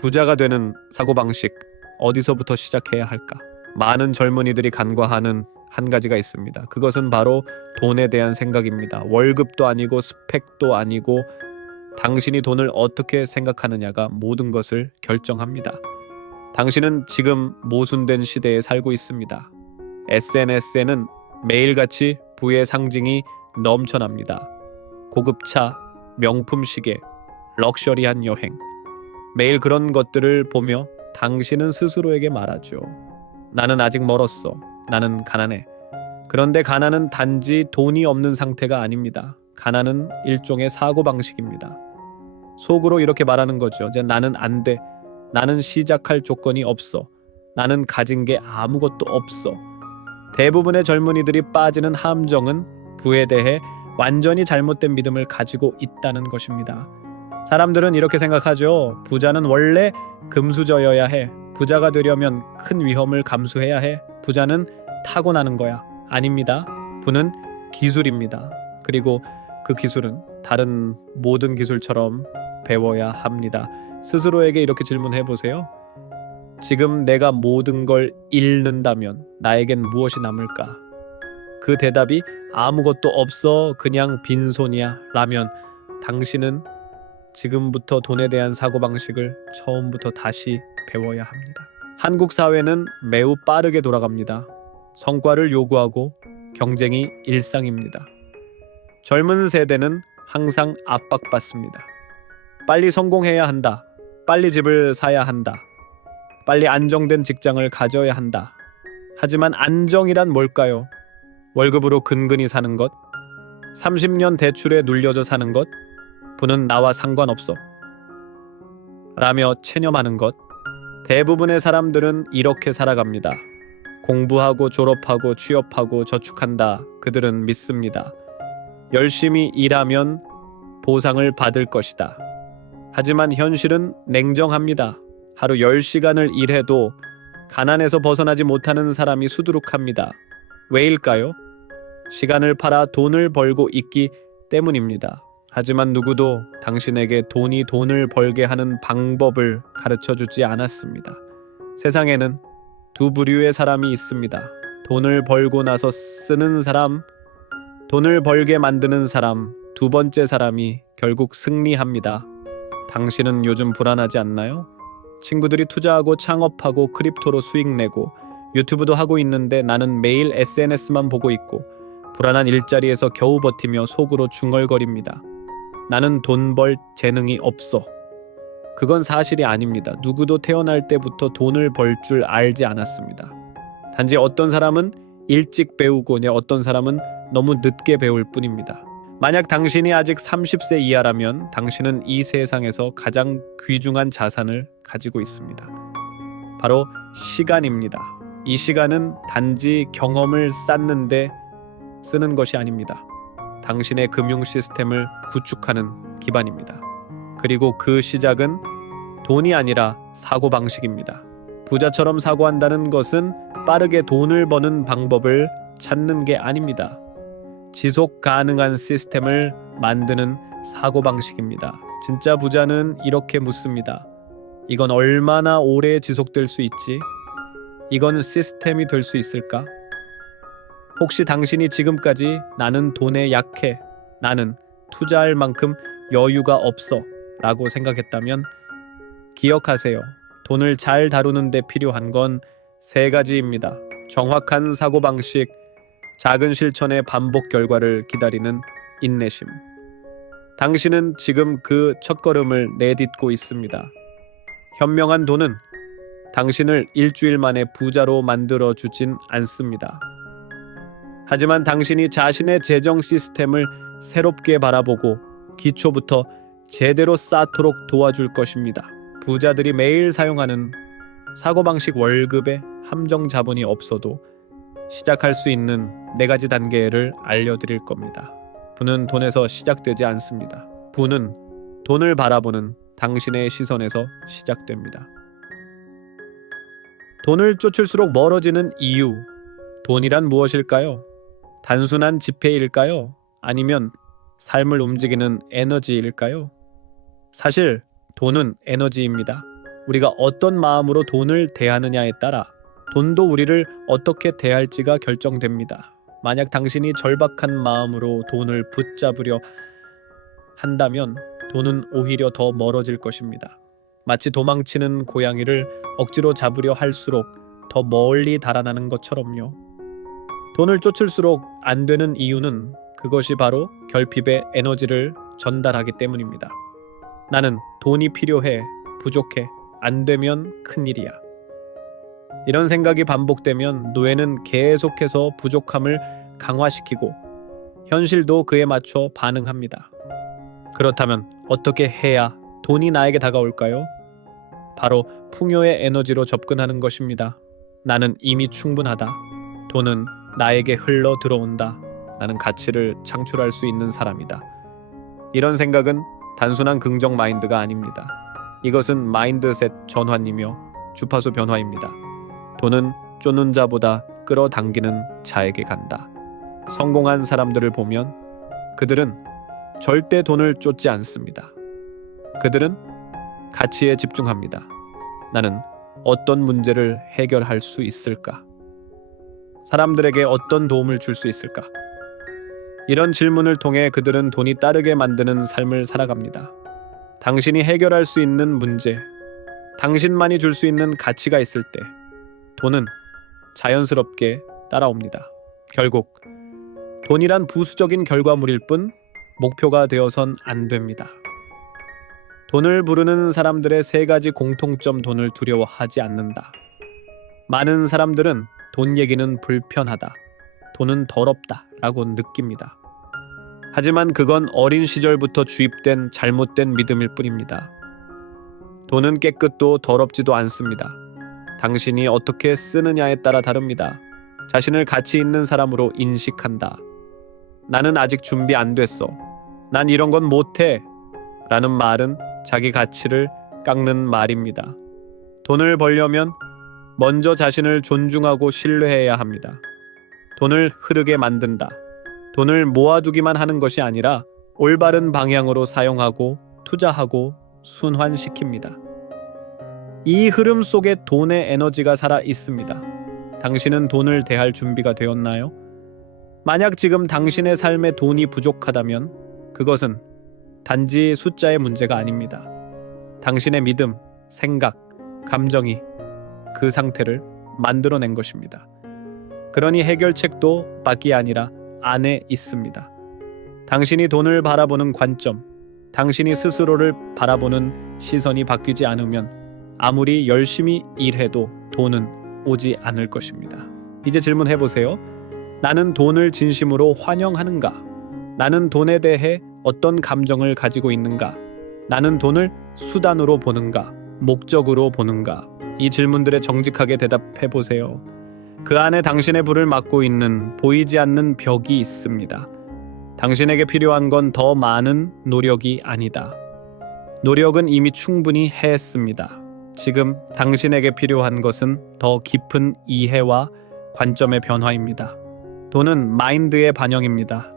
부자가 되는 사고방식, 어디서부터 시작해야 할까? 많은 젊은이들이 간과하는 한 가지가 있습니다. 그것은 바로 돈에 대한 생각입니다. 월급도 아니고 스펙도 아니고 당신이 돈을 어떻게 생각하느냐가 모든 것을 결정합니다. 당신은 지금 모순된 시대에 살고 있습니다. SNS에는 매일같이 부의 상징이 넘쳐납니다. 고급차, 명품 시계, 럭셔리한 여행. 매일 그런 것들을 보며 당신은 스스로에게 말하죠. 나는 아직 멀었어. 나는 가난해. 그런데 가난은 단지 돈이 없는 상태가 아닙니다. 가난은 일종의 사고방식입니다. 속으로 이렇게 말하는 거죠. 이제 나는 안 돼. 나는 시작할 조건이 없어. 나는 가진 게 아무것도 없어. 대부분의 젊은이들이 빠지는 함정은 부에 대해 완전히 잘못된 믿음을 가지고 있다는 것입니다. 사람들은 이렇게 생각하죠. 부자는 원래 금수저여야 해. 부자가 되려면 큰 위험을 감수해야 해. 부자는 타고나는 거야. 아닙니다. 부는 기술입니다. 그리고 그 기술은 다른 모든 기술처럼 배워야 합니다. 스스로에게 이렇게 질문해 보세요. 지금 내가 모든 걸 잃는다면 나에겐 무엇이 남을까? 그 대답이 아무것도 없어, 그냥 빈손이야 라면 당신은 지금부터 돈에 대한 사고방식을 처음부터 다시 배워야 합니다. 한국 사회는 매우 빠르게 돌아갑니다. 성과를 요구하고 경쟁이 일상입니다. 젊은 세대는 항상 압박받습니다. 빨리 성공해야 한다. 빨리 집을 사야 한다. 빨리 안정된 직장을 가져야 한다. 하지만 안정이란 뭘까요? 월급으로 근근히 사는 것? 30년 대출에 눌려져 사는 것? 부는 나와 상관없어. 라며 체념하는 것. 대부분의 사람들은 이렇게 살아갑니다. 공부하고 졸업하고 취업하고 저축한다. 그들은 믿습니다. 열심히 일하면 보상을 받을 것이다. 하지만 현실은 냉정합니다. 하루 10시간을 일해도 가난에서 벗어나지 못하는 사람이 수두룩합니다. 왜일까요? 시간을 팔아 돈을 벌고 있기 때문입니다. 하지만 누구도 당신에게 돈을 벌게 하는 방법을 가르쳐주지 않았습니다. 세상에는 두 부류의 사람이 있습니다. 돈을 벌고 나서 쓰는 사람, 돈을 벌게 만드는 사람, 두 번째 사람이 결국 승리합니다. 당신은 요즘 불안하지 않나요? 친구들이 투자하고 창업하고 크립토로 수익 내고 유튜브도 하고 있는데 나는 매일 SNS만 보고 있고 불안한 일자리에서 겨우 버티며 속으로 중얼거립니다. 나는 돈 벌 재능이 없어. 그건 사실이 아닙니다. 누구도 태어날 때부터 돈을 벌 줄 알지 않았습니다. 단지 어떤 사람은 일찍 배우고 어떤 사람은 너무 늦게 배울 뿐입니다. 만약 당신이 아직 30세 이하라면 당신은 이 세상에서 가장 귀중한 자산을 가지고 있습니다. 바로 시간입니다. 이 시간은 단지 경험을 쌓는데 쓰는 것이 아닙니다. 당신의 금융 시스템을 구축하는 기반입니다. 그리고 그 시작은 돈이 아니라 사고방식입니다. 부자처럼 사고한다는 것은 빠르게 돈을 버는 방법을 찾는 게 아닙니다. 지속 가능한 시스템을 만드는 사고방식입니다. 진짜 부자는 이렇게 묻습니다. 이건 얼마나 오래 지속될 수 있지? 이건 시스템이 될 수 있을까? 혹시 당신이 지금까지 나는 돈에 약해, 나는 투자할 만큼 여유가 없어 라고 생각했다면 기억하세요. 돈을 잘 다루는 데 필요한 건 세 가지입니다. 정확한 사고방식, 작은 실천의 반복 결과를 기다리는 인내심. 당신은 지금 그 첫걸음을 내딛고 있습니다. 현명한 돈은 당신을 일주일 만에 부자로 만들어 주진 않습니다. 하지만 당신이 자신의 재정 시스템을 새롭게 바라보고 기초부터 제대로 쌓도록 도와줄 것입니다. 부자들이 매일 사용하는 사고방식 월급에 함정 자본이 없어도 시작할 수 있는 4가지 단계를 알려드릴 겁니다. 부는 돈에서 시작되지 않습니다. 부는 돈을 바라보는 당신의 시선에서 시작됩니다. 돈을 쫓을수록 멀어지는 이유, 돈이란 무엇일까요? 단순한 지폐일까요? 아니면 삶을 움직이는 에너지일까요? 사실 돈은 에너지입니다. 우리가 어떤 마음으로 돈을 대하느냐에 따라 돈도 우리를 어떻게 대할지가 결정됩니다. 만약 당신이 절박한 마음으로 돈을 붙잡으려 한다면 돈은 오히려 더 멀어질 것입니다. 마치 도망치는 고양이를 억지로 잡으려 할수록 더 멀리 달아나는 것처럼요. 돈을 쫓을수록 안 되는 이유는 그것이 바로 결핍의 에너지를 전달하기 때문입니다. 나는 돈이 필요해, 부족해, 안 되면 큰일이야. 이런 생각이 반복되면 뇌는 계속해서 부족함을 강화시키고 현실도 그에 맞춰 반응합니다. 그렇다면 어떻게 해야 돈이 나에게 다가올까요? 바로 풍요의 에너지로 접근하는 것입니다. 나는 이미 충분하다. 돈은 나에게 흘러 들어온다. 나는 가치를 창출할 수 있는 사람이다. 이런 생각은 단순한 긍정 마인드가 아닙니다. 이것은 마인드셋 전환이며 주파수 변화입니다. 돈은 쫓는 자보다 끌어당기는 자에게 간다. 성공한 사람들을 보면 그들은 절대 돈을 쫓지 않습니다. 그들은 가치에 집중합니다. 나는 어떤 문제를 해결할 수 있을까? 사람들에게 어떤 도움을 줄 수 있을까? 이런 질문을 통해 그들은 돈이 따르게 만드는 삶을 살아갑니다. 당신이 해결할 수 있는 문제, 당신만이 줄 수 있는 가치가 있을 때 돈은 자연스럽게 따라옵니다. 결국 돈이란 부수적인 결과물일 뿐 목표가 되어선 안 됩니다. 돈을 부르는 사람들의 세 가지 공통점. 돈을 두려워하지 않는다. 많은 사람들은 돈 얘기는 불편하다, 돈은 더럽다 라고 느낍니다. 하지만 그건 어린 시절부터 주입된 잘못된 믿음일 뿐입니다. 돈은 깨끗도 더럽지도 않습니다. 당신이 어떻게 쓰느냐에 따라 다릅니다. 자신을 가치 있는 사람으로 인식한다. 나는 아직 준비 안 됐어. 난 이런 건 못해. 라는 말은 자기 가치를 깎는 말입니다. 돈을 벌려면 먼저 자신을 존중하고 신뢰해야 합니다. 돈을 흐르게 만든다. 돈을 모아두기만 하는 것이 아니라 올바른 방향으로 사용하고 투자하고 순환시킵니다. 이 흐름 속에 돈의 에너지가 살아 있습니다. 당신은 돈을 대할 준비가 되었나요? 만약 지금 당신의 삶에 돈이 부족하다면 그것은 단지 숫자의 문제가 아닙니다. 당신의 믿음, 생각, 감정이 그 상태를 만들어낸 것입니다. 그러니 해결책도 밖이 아니라 안에 있습니다. 당신이 돈을 바라보는 관점, 당신이 스스로를 바라보는 시선이 바뀌지 않으면 아무리 열심히 일해도 돈은 오지 않을 것입니다. 이제 질문해보세요. 나는 돈을 진심으로 환영하는가? 나는 돈에 대해 어떤 감정을 가지고 있는가? 나는 돈을 수단으로 보는가? 목적으로 보는가? 이 질문들에 정직하게 대답해보세요. 그 안에 당신의 불을 막고 있는 보이지 않는 벽이 있습니다. 당신에게 필요한 건 더 많은 노력이 아니다. 노력은 이미 충분히 했습니다. 지금 당신에게 필요한 것은 더 깊은 이해와 관점의 변화입니다. 돈은 마인드의 반영입니다.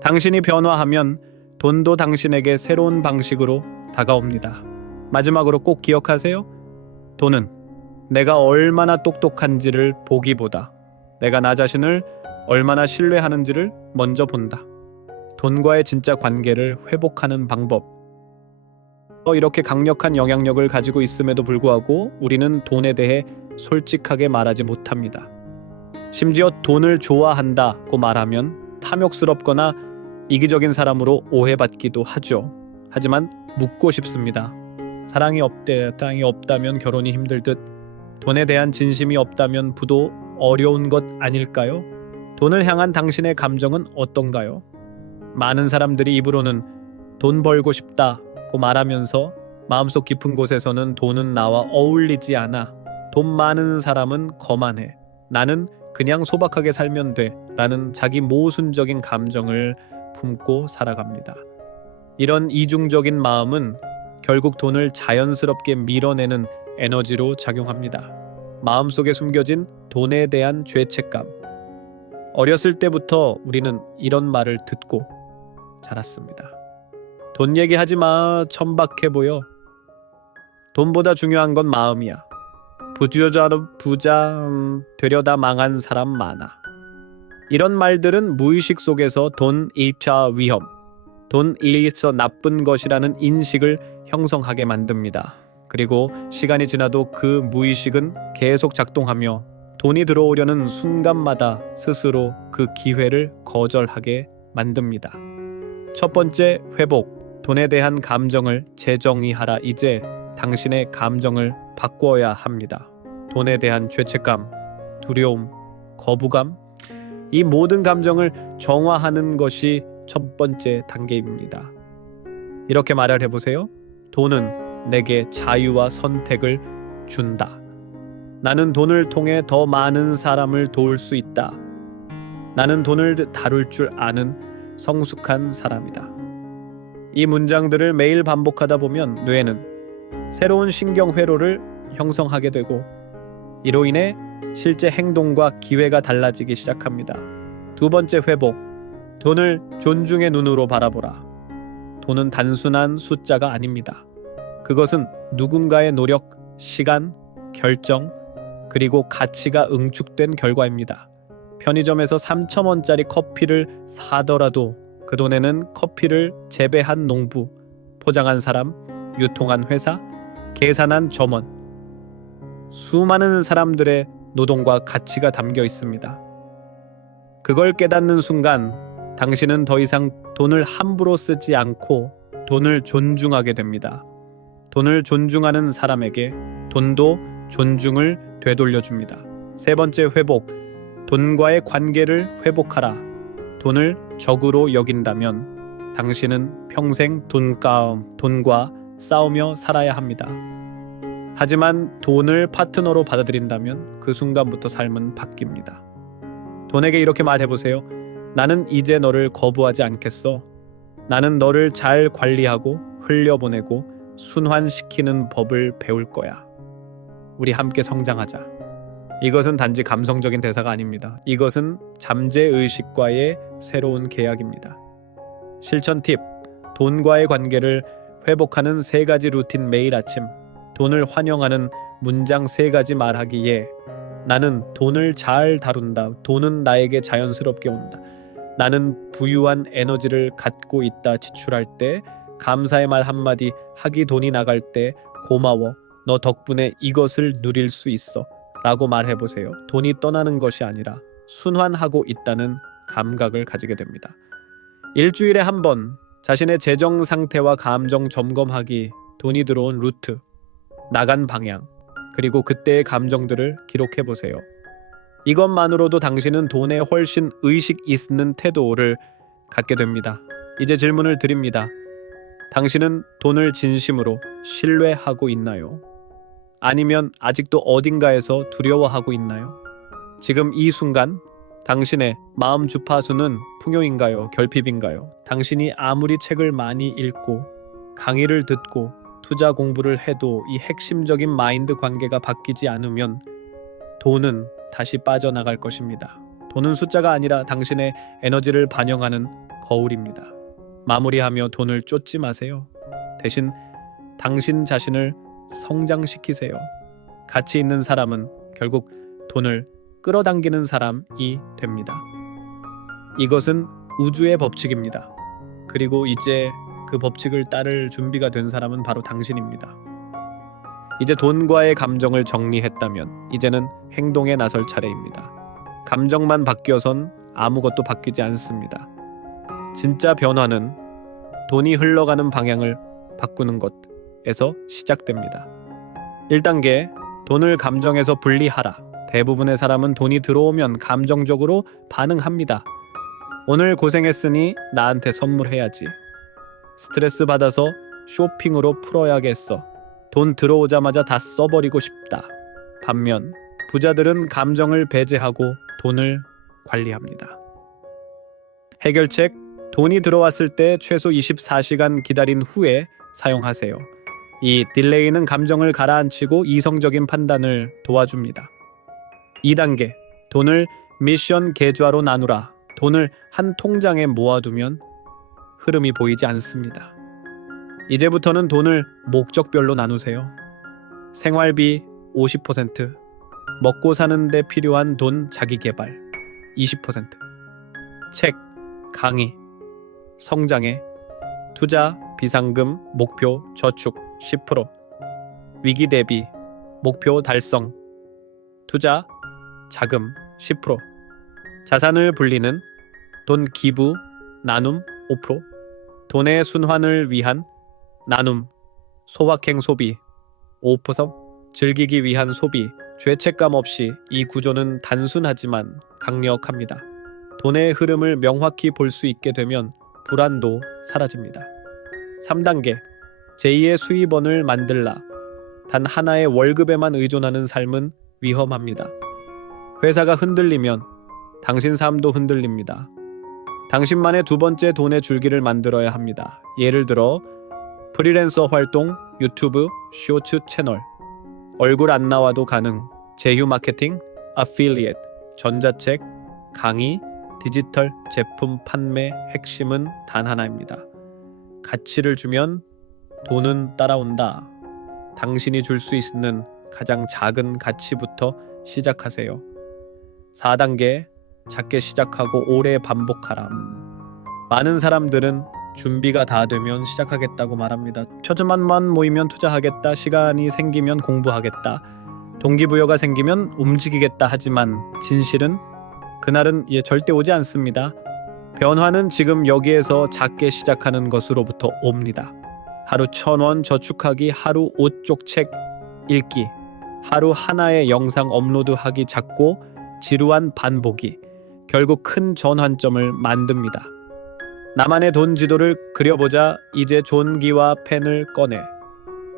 당신이 변화하면 돈도 당신에게 새로운 방식으로 다가옵니다. 마지막으로 꼭 기억하세요. 돈은 내가 얼마나 똑똑한지를 보기보다 내가 나 자신을 얼마나 신뢰하는지를 먼저 본다. 돈과의 진짜 관계를 회복하는 방법. 이렇게 강력한 영향력을 가지고 있음에도 불구하고 우리는 돈에 대해 솔직하게 말하지 못합니다. 심지어 돈을 좋아한다고 말하면 탐욕스럽거나 이기적인 사람으로 오해받기도 하죠. 하지만 묻고 싶습니다. 사랑이 없다면 결혼이 힘들듯 돈에 대한 진심이 없다면 부도 어려운 것 아닐까요? 돈을 향한 당신의 감정은 어떤가요? 많은 사람들이 입으로는 돈 벌고 싶다고 말하면서 마음속 깊은 곳에서는 돈은 나와 어울리지 않아. 돈 많은 사람은 거만해. 나는 그냥 소박하게 살면 돼. 라는 자기 모순적인 감정을 품고 살아갑니다. 이런 이중적인 마음은 결국 돈을 자연스럽게 밀어내는 에너지로 작용합니다. 마음속에 숨겨진 돈에 대한 죄책감. 어렸을 때부터 우리는 이런 말을 듣고 자랐습니다. 돈 얘기하지 마, 천박해 보여. 돈보다 중요한 건 마음이야. 부자 되려다 망한 사람 많아. 이런 말들은 무의식 속에서 돈 1차 위험, 돈 1서 나쁜 것이라는 인식을 형성하게 만듭니다. 그리고 시간이 지나도 그 무의식은 계속 작동하며 돈이 들어오려는 순간마다 스스로 그 기회를 거절하게 만듭니다. 첫 번째, 회복. 돈에 대한 감정을 재정의하라. 이제 당신의 감정을 바꿔야 합니다. 돈에 대한 죄책감, 두려움, 거부감, 이 모든 감정을 정화하는 것이 첫 번째 단계입니다. 이렇게 말을 해보세요. 돈은 내게 자유와 선택을 준다. 나는 돈을 통해 더 많은 사람을 도울 수 있다. 나는 돈을 다룰 줄 아는 성숙한 사람이다. 이 문장들을 매일 반복하다 보면 뇌는 새로운 신경 회로를 형성하게 되고 이로 인해 실제 행동과 기회가 달라지기 시작합니다. 두 번째, 회복. 돈을 존중의 눈으로 바라보라. 돈은 단순한 숫자가 아닙니다. 그것은 누군가의 노력, 시간, 결정, 그리고 가치가 응축된 결과입니다. 편의점에서 3,000원짜리 커피를 사더라도 그 돈에는 커피를 재배한 농부, 포장한 사람, 유통한 회사, 계산한 점원, 수많은 사람들의 노동과 가치가 담겨 있습니다. 그걸 깨닫는 순간 당신은 더 이상 돈을 함부로 쓰지 않고 돈을 존중하게 됩니다. 돈을 존중하는 사람에게 돈도 존중을 되돌려줍니다. 세 번째, 회복. 돈과의 관계를 회복하라. 돈을 적으로 여긴다면 당신은 평생 돈과 싸우며 살아야 합니다. 하지만 돈을 파트너로 받아들인다면 그 순간부터 삶은 바뀝니다. 돈에게 이렇게 말해보세요. 나는 이제 너를 거부하지 않겠어. 나는 너를 잘 관리하고 흘려보내고 순환시키는 법을 배울 거야. 우리 함께 성장하자. 이것은 단지 감성적인 대사가 아닙니다. 이것은 잠재의식과의 새로운 계약입니다. 실천 팁. 돈과의 관계를 회복하는 3가지 루틴. 매일 아침 돈을 환영하는 문장 3가지 말하기에 나는 돈을 잘 다룬다. 돈은 나에게 자연스럽게 온다. 나는 부유한 에너지를 갖고 있다. 지출할 때 감사의 말 한마디, 하기 돈이 나갈 때 고마워. 너 덕분에 이것을 누릴 수 있어. 라고 말해보세요. 돈이 떠나는 것이 아니라 순환하고 있다는 감각을 가지게 됩니다. 일주일에 한 번 자신의 재정 상태와 감정 점검하기, 돈이 들어온 루트, 나간 방향, 그리고 그때의 감정들을 기록해보세요. 이것만으로도 당신은 돈에 훨씬 의식 있는 태도를 갖게 됩니다. 이제 질문을 드립니다. 당신은 돈을 진심으로 신뢰하고 있나요? 아니면 아직도 어딘가에서 두려워하고 있나요? 지금 이 순간 당신의 마음 주파수는 풍요인가요? 결핍인가요? 당신이 아무리 책을 많이 읽고 강의를 듣고 투자 공부를 해도 이 핵심적인 마인드 관계가 바뀌지 않으면 돈은 다시 빠져나갈 것입니다. 돈은 숫자가 아니라 당신의 에너지를 반영하는 거울입니다. 마무리하며 돈을 쫓지 마세요. 대신 당신 자신을 성장시키세요. 가치 있는 사람은 결국 돈을 끌어당기는 사람이 됩니다. 이것은 우주의 법칙입니다. 그리고 이제 그 법칙을 따를 준비가 된 사람은 바로 당신입니다. 이제 돈과의 감정을 정리했다면 이제는 행동에 나설 차례입니다. 감정만 바뀌어선 아무것도 바뀌지 않습니다. 진짜 변화는 돈이 흘러가는 방향을 바꾸는 것에서 시작됩니다. 1단계, 돈을 감정에서 분리하라. 대부분의 사람은 돈이 들어오면 감정적으로 반응합니다. 오늘 고생했으니 나한테 선물해야지. 스트레스 받아서 쇼핑으로 풀어야겠어. 돈 들어오자마자 다 써버리고 싶다. 반면 부자들은 감정을 배제하고 돈을 관리합니다. 해결책, 돈이 들어왔을 때 최소 24시간 기다린 후에 사용하세요. 이 딜레이는 감정을 가라앉히고 이성적인 판단을 도와줍니다. 2단계, 돈을 미션 계좌로 나누라. 돈을 한 통장에 모아두면 흐름이 보이지 않습니다. 이제부터는 돈을 목적별로 나누세요. 생활비 50%, 먹고 사는데 필요한 돈 자기계발 20%, 책, 강의, 성장에 투자, 비상금, 목표, 저축 10%, 위기 대비, 목표 달성, 투자, 자금 10%, 자산을 불리는 돈 기부, 나눔 5%, 돈의 순환을 위한 나눔, 소확행 소비 5%, 즐기기 위한 소비, 죄책감 없이. 이 구조는 단순하지만 강력합니다. 돈의 흐름을 명확히 볼 수 있게 되면 불안도 사라집니다. 3단계, 제2의 수입원을 만들라. 단 하나의 월급에만 의존하는 삶은 위험합니다. 회사가 흔들리면 당신 삶도 흔들립니다. 당신만의 두 번째 돈의 줄기를 만들어야 합니다. 예를 들어 프리랜서 활동, 유튜브, 쇼츠 채널, 얼굴 안 나와도 가능, 제휴 마케팅, 애필리에이트, 전자책, 강의, 디지털 제품 판매. 핵심은 단 하나입니다. 가치를 주면 돈은 따라온다. 당신이 줄 수 있는 가장 작은 가치부터 시작하세요. 4단계, 작게 시작하고 오래 반복하라. 많은 사람들은 준비가 다 되면 시작하겠다고 말합니다. 천천만 모이면 투자하겠다, 시간이 생기면 공부하겠다, 동기부여가 생기면 움직이겠다. 하지만 진실은 그날은 절대 오지 않습니다. 변화는 지금 여기에서 작게 시작하는 것으로부터 옵니다. 하루 1,000원 저축하기, 하루 5쪽 책 읽기, 하루 하나의 영상 업로드하기. 작고 지루한 반복이 결국 큰 전환점을 만듭니다. 나만의 돈 지도를 그려보자. 이제 존기와 펜을 꺼내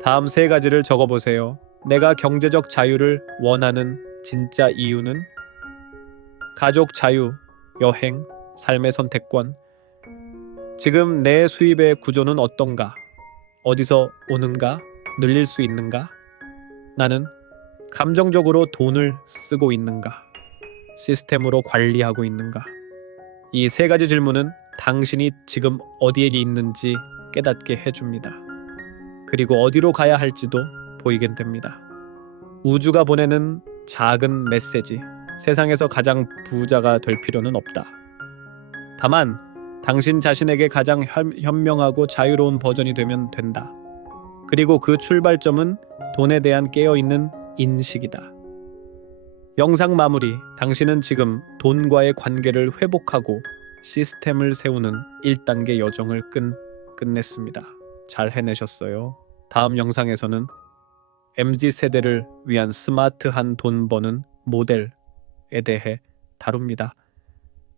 다음 3가지를 적어보세요. 내가 경제적 자유를 원하는 진짜 이유는? 가족 자유, 여행, 삶의 선택권. 지금 내 수입의 구조는 어떤가? 어디서 오는가? 늘릴 수 있는가? 나는 감정적으로 돈을 쓰고 있는가? 시스템으로 관리하고 있는가? 이 3가지 질문은 당신이 지금 어디에 있는지 깨닫게 해줍니다. 그리고 어디로 가야 할지도 보이게 됩니다. 우주가 보내는 작은 메시지. 세상에서 가장 부자가 될 필요는 없다. 다만 당신 자신에게 가장 현명하고 자유로운 버전이 되면 된다. 그리고 그 출발점은 돈에 대한 깨어있는 인식이다. 영상 마무리. 당신은 지금 돈과의 관계를 회복하고 시스템을 세우는 1단계 여정을 끝냈습니다. 잘 해내셨어요. 다음 영상에서는 MZ세대를 위한 스마트한 돈 버는 모델에 대해 다룹니다.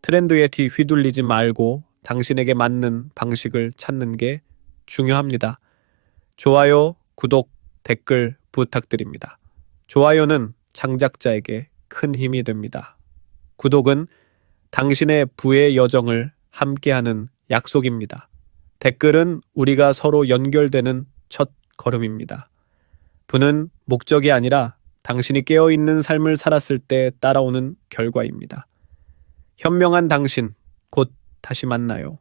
트렌드에 뒤 휘둘리지 말고 당신에게 맞는 방식을 찾는 게 중요합니다. 좋아요, 구독, 댓글 부탁드립니다. 좋아요는 창작자에게 큰 힘이 됩니다. 구독은 당신의 부의 여정을 함께하는 약속입니다. 댓글은 우리가 서로 연결되는 첫 걸음입니다. 부는 목적이 아니라 당신이 깨어있는 삶을 살았을 때 따라오는 결과입니다. 현명한 당신, 곧 다시 만나요.